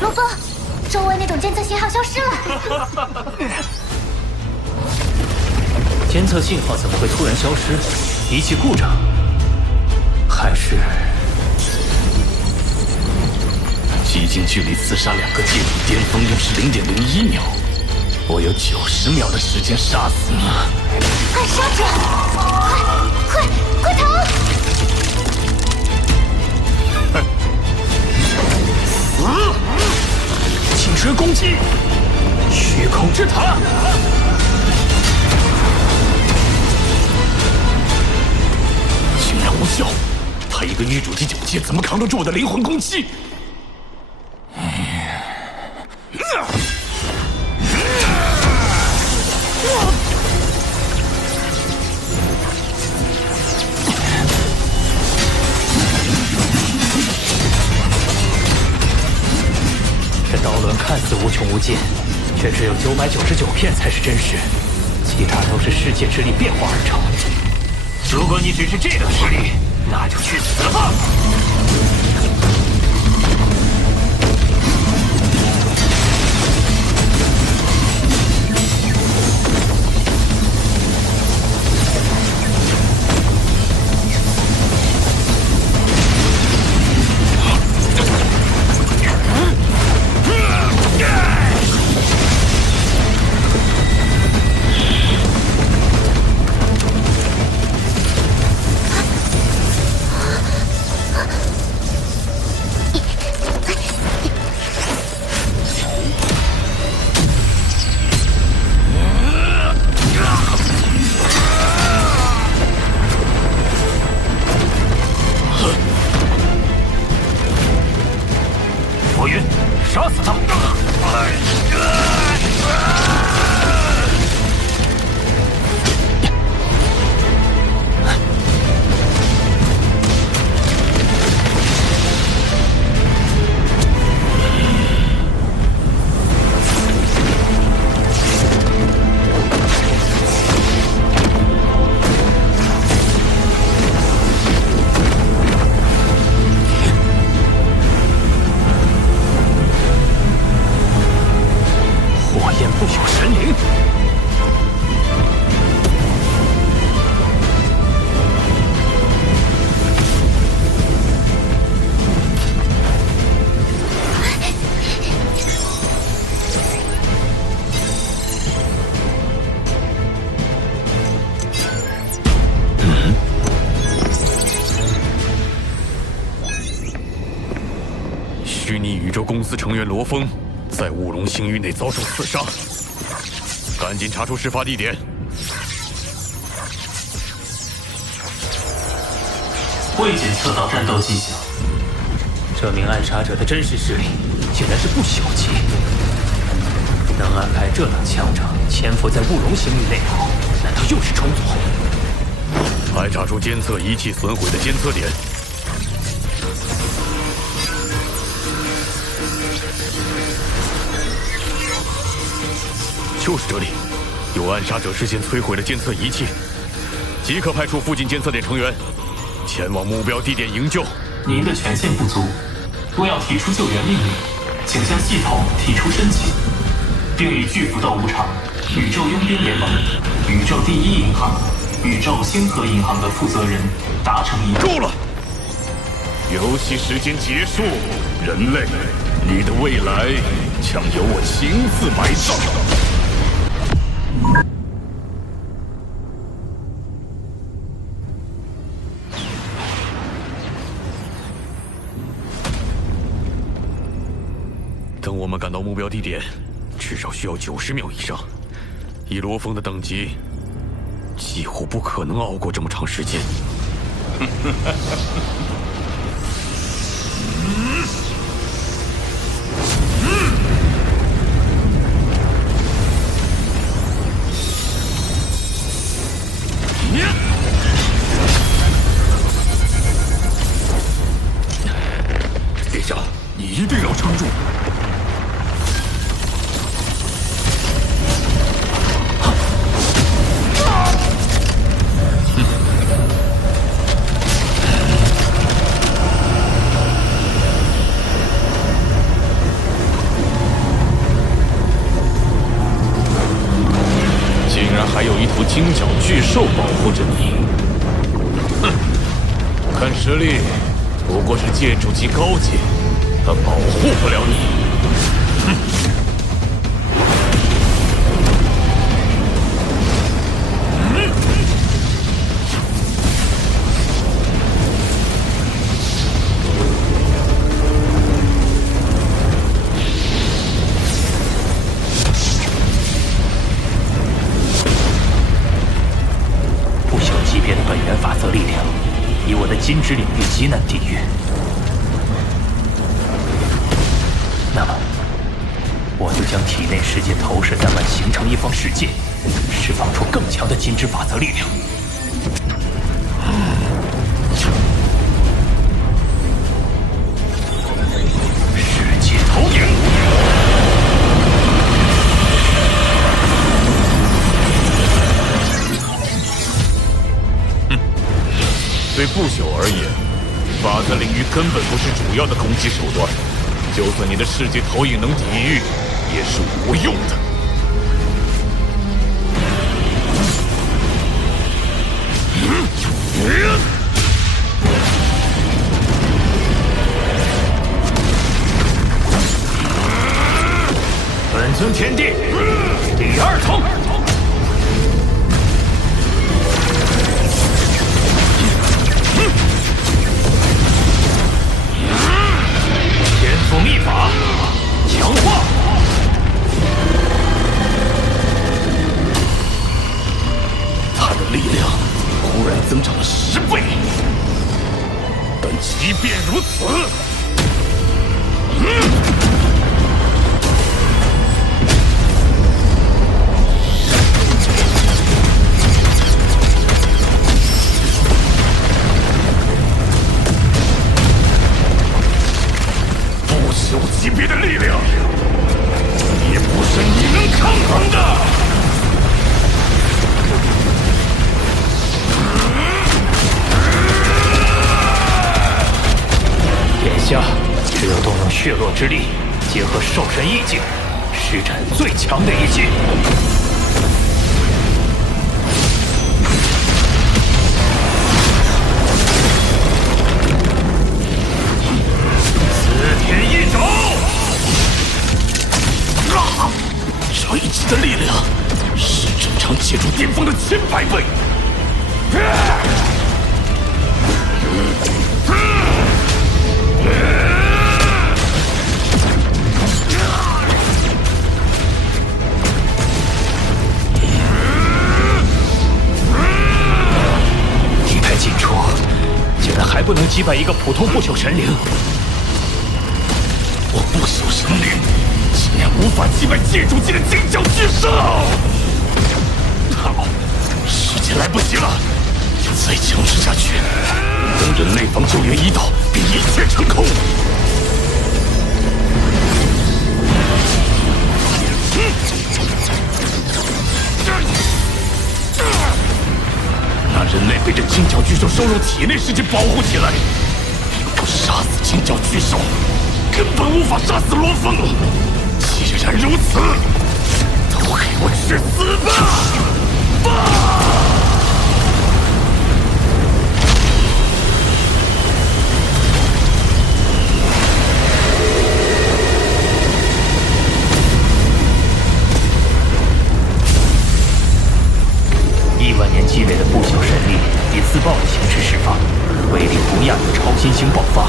罗峰，周围那种监测信号消失了。监测信号怎么会突然消失？仪器故障？还是……极近距离刺杀2个界主巅峰又是0.01秒，我有90秒的时间杀死你。暗杀者，快逃！死！请蛇攻击，虚空之塔。竟然无效！他一个狱主级9阶，怎么扛得住我的灵魂攻击？这刀轮看似无穷无尽，却只有999片才是真实，其他都是世界之力变化而成。如果你只是这等实力，那就去死吧！虚拟宇宙公司成员罗峰在雾龙星域内遭受刺杀，赶紧查出事发地点。未检测到战斗迹象，这名暗杀者的真实实力竟然是不朽级，能安排这等强者潜伏在雾龙星域内部，难道又是重组？排查出监测仪器损毁的监测点。就是这里，有暗杀者事先摧毁了监测仪器，即刻派出附近监测点成员前往目标地点营救。您的权限不足，若要提出救援命令，请向系统提出申请，并与巨福斗无常、宇宙佣兵联盟、宇宙第一银行、宇宙星河银行的负责人达成一致。够了！游戏时间结束，人类，你的未来将由我亲自埋葬。等我们赶到目标地点，至少需要90秒以上。以罗峰的等级，几乎不可能熬过这么长时间。殿下，你一定要撑住！竟然还有一头金角巨兽保护着你！哼，看实力，不过是界主级高阶，它保护不了你。哼！不朽级别的本源法则力量，以我的金之领域极难抵御。那么，我就将体内世界投射弹丸形成一方世界，释放出更强的金之法则力量。世界投影。对不朽而言，法则领域根本不是主要的攻击手段，就算你的世界投影能抵御，也是无用的。本尊天地，第二重。天赋秘法，强化。他的力量忽然增长了10倍，但即便如此，不朽级别的力量，也不是你能抗衡的。眼下，只有动用血络之力，结合兽神意境，施展最强的一击。四天一肘！这一击的力量是正常界主巅峰的千百倍。地派进出，竟然还不能击败一个普通不朽神灵。我不朽神灵竟然无法击败界主级的金角巨兽！好，时间来不及了，再强持下去，等人类方救援一到，便一切成空。那人类被这金角巨兽收入体内世界保护起来，不杀死金角巨兽，根本无法杀死罗峰。既然如此，都给我去死吧！1万年积累的不朽神力以自爆的形式释放，威力不亚于超新星爆发。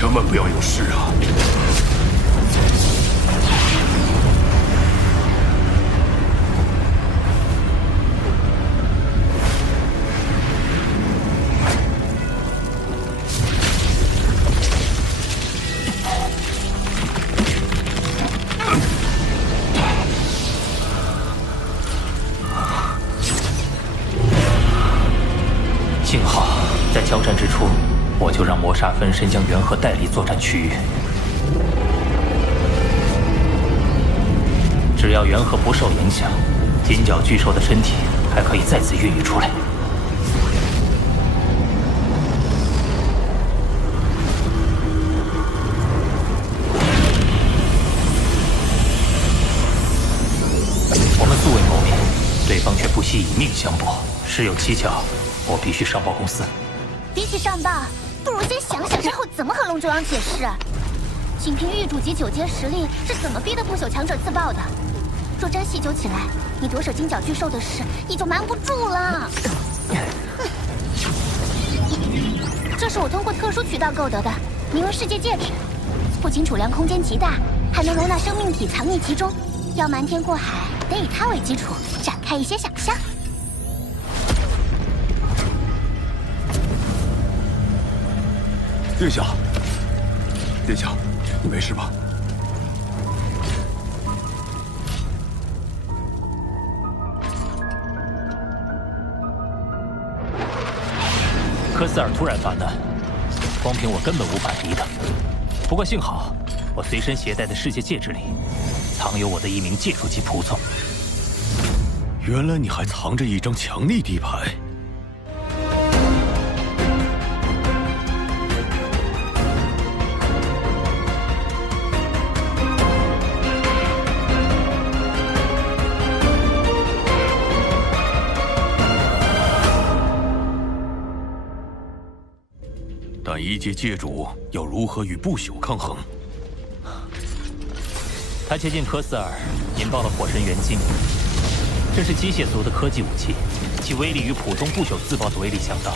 千万不要有事啊！幸好在交战之初，我就让魔煞分身将元和带离作战区域。只要元和不受影响，金角巨兽的身体还可以再次孕育出来。我们素未谋面，对方却不惜以命相搏，事有蹊跷。我必须上报公司。比起上报，不如先想想之后怎么和龙九郎解释。仅凭玉主级9阶实力，是怎么逼得不朽强者自爆的？若真细究起来，你夺舍金角巨兽的事也就瞒不住了。这是我通过特殊渠道购得的，名为世界戒指，不仅储量空间极大，还能容纳生命体藏匿其中。要瞒天过海，得以它为基础，展开一些想象。殿下，殿下，你没事吧？科斯尔突然发难，光凭我根本无法敌他。不过幸好，我随身携带的世界戒指里藏有我的一名戒主级仆从。原来你还藏着一张强力底牌。但一阶戒主要如何与不朽抗衡？他接近科斯尔，引爆了火神元晶，这是机械族的科技武器，其威力与普通不朽自爆的威力相当，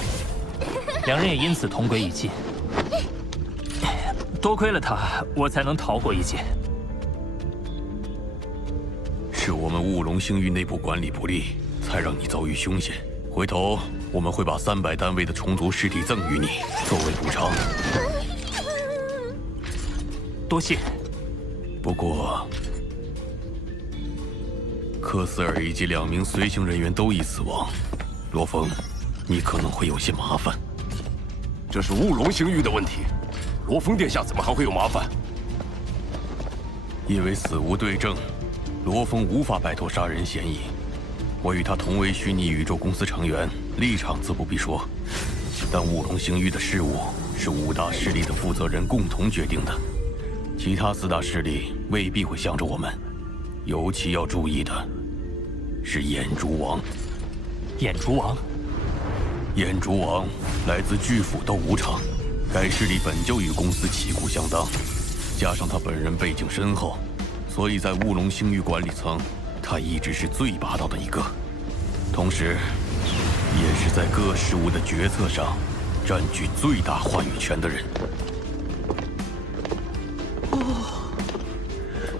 两人也因此同归于尽。多亏了他，我才能逃过一劫。是我们雾龙星域内部管理不力，才让你遭遇凶险。回头我们会把300单位的虫族尸体赠予你，作为补偿。多谢。不过，科斯尔以及2名随行人员都已死亡，罗峰，你可能会有些麻烦。这是雾龙星域的问题，罗峰殿下怎么还会有麻烦？因为死无对证，罗峰无法摆脱杀人嫌疑。我与他同为虚拟宇宙公司成员，立场自不必说。但雾龙星域的事务是5大势力的负责人共同决定的，其他4大势力未必会向着我们。尤其要注意的是眼珠王。眼珠王？眼珠王来自巨斧斗武场，该势力本就与公司旗鼓相当，加上他本人背景深厚，所以在雾龙星域管理层，他一直是最霸道的一个，同时，也是在各事务的决策上占据最大话语权的人。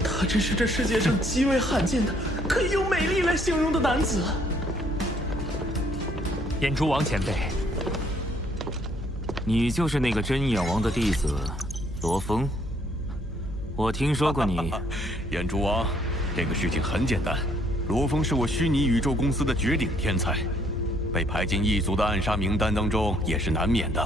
他真是这世界上极为罕见的，可以用美丽来形容的男子。眼珠王前辈，你就是那个真眼王的弟子，罗峰。我听说过你。眼珠王，这个事情很简单，罗峰是我虚拟宇宙公司的绝顶天才，被排进异族的暗杀名单当中也是难免的。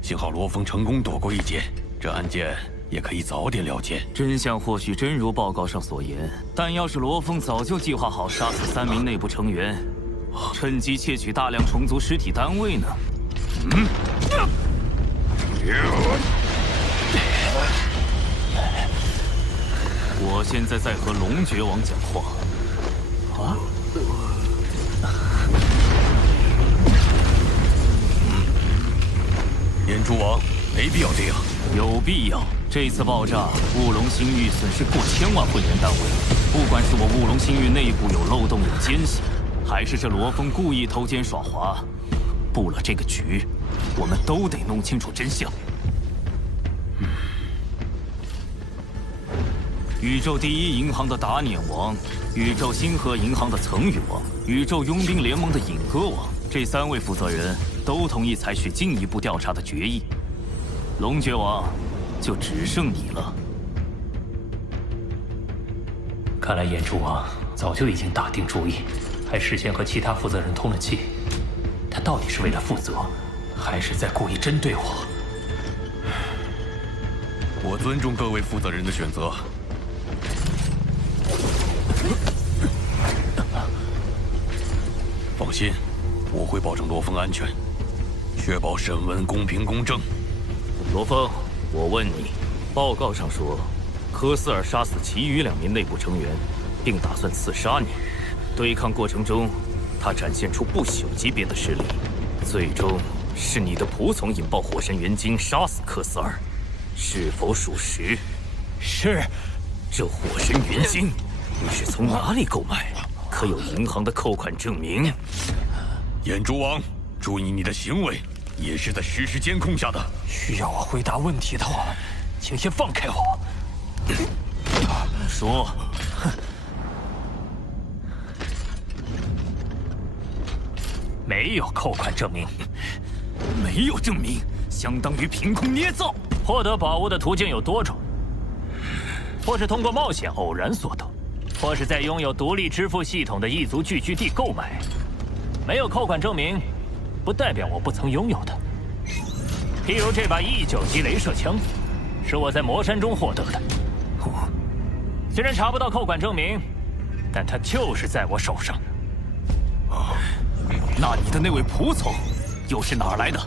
幸好罗峰成功躲过一劫，这案件也可以早点了结。真相或许真如报告上所言，但要是罗峰早就计划好杀死3名内部成员，趁机窃取大量虫族尸体单位呢？我现在在和龙爵王讲话。啊？眼珠王，没必要这样。有必要。这次爆炸，雾龙星域损失过1000万会员单位。不管是我雾龙星域内部有漏洞、有奸细，还是这罗峰故意偷奸耍滑，布了这个局，我们都得弄清楚真相。宇宙第一银行的达念王，宇宙星河银行的曾宇王，宇宙佣兵联盟的尹歌王，这3位负责人都同意采取进一步调查的决议。龙爵王，就只剩你了。看来眼珠王早就已经打定主意，还事先和其他负责人通了气。他到底是为了负责，还是在故意针对我？我尊重各位负责人的选择。放心，我会保证罗峰安全，确保审问公平公正。罗峰，我问你，报告上说，科斯尔杀死其余2名内部成员，并打算刺杀你。对抗过程中，他展现出不朽级别的实力，最终是你的仆从引爆火神元晶杀死科斯尔，是否属实？是。这火神元晶，你是从哪里购买？可有银行的扣款证明？眼珠王，注意你的行为，也是在实时监控下的。需要我回答问题的话，请先放开我。说。没有扣款证明。没有证明，相当于凭空捏造。获得宝物的途径有多种，或是通过冒险偶然所得，或是在拥有独立支付系统的异族聚居地购买。没有扣款证明，不代表我不曾拥有的。譬如这把E9级镭射枪，是我在魔山中获得的。虽然查不到扣款证明，但它就是在我手上。那你的那位仆从又是哪儿来的？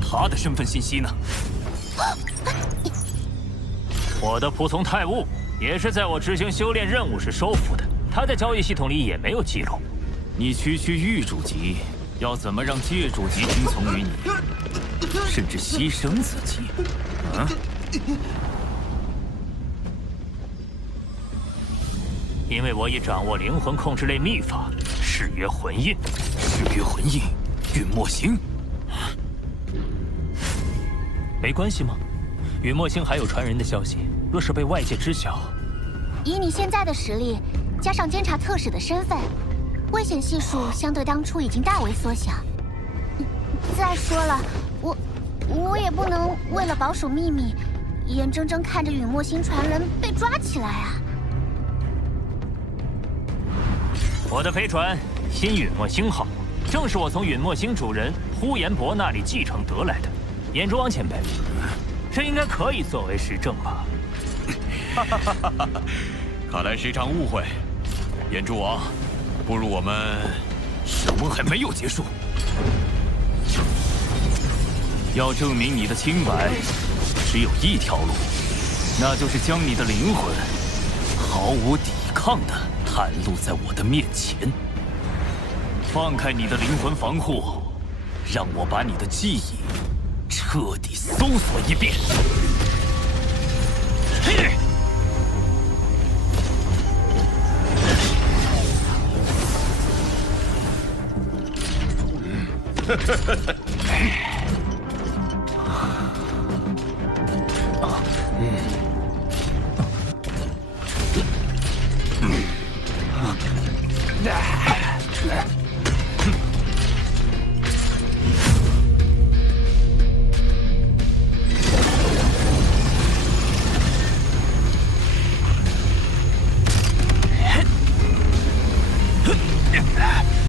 他的身份信息呢？我的仆从泰悟也是在我执行修炼任务时收服的，他在交易系统里也没有记录。你区域主级，要怎么让界主级听从于你，甚至牺牲自己？因为我已掌握灵魂控制类秘法，誓约魂印。誓约魂印，陨墨星。没关系吗？陨墨星还有传人的消息，若是被外界知晓，以你现在的实力，加上监察特使的身份，危险系数相对当初已经大为缩小。再说了，我也不能为了保守秘密，眼睁睁看着陨墨星传人被抓起来啊！我的飞船新陨墨星号，正是我从陨墨星主人呼延博那里继承得来的。眼珠王前辈，这应该可以作为实证吧？看来是一场误会。眼珠王，不如我们……审问还没有结束，要证明你的清白，只有一条路，那就是将你的灵魂毫无抵抗地袒露在我的面前。放开你的灵魂防护，让我把你的记忆彻底搜索一遍。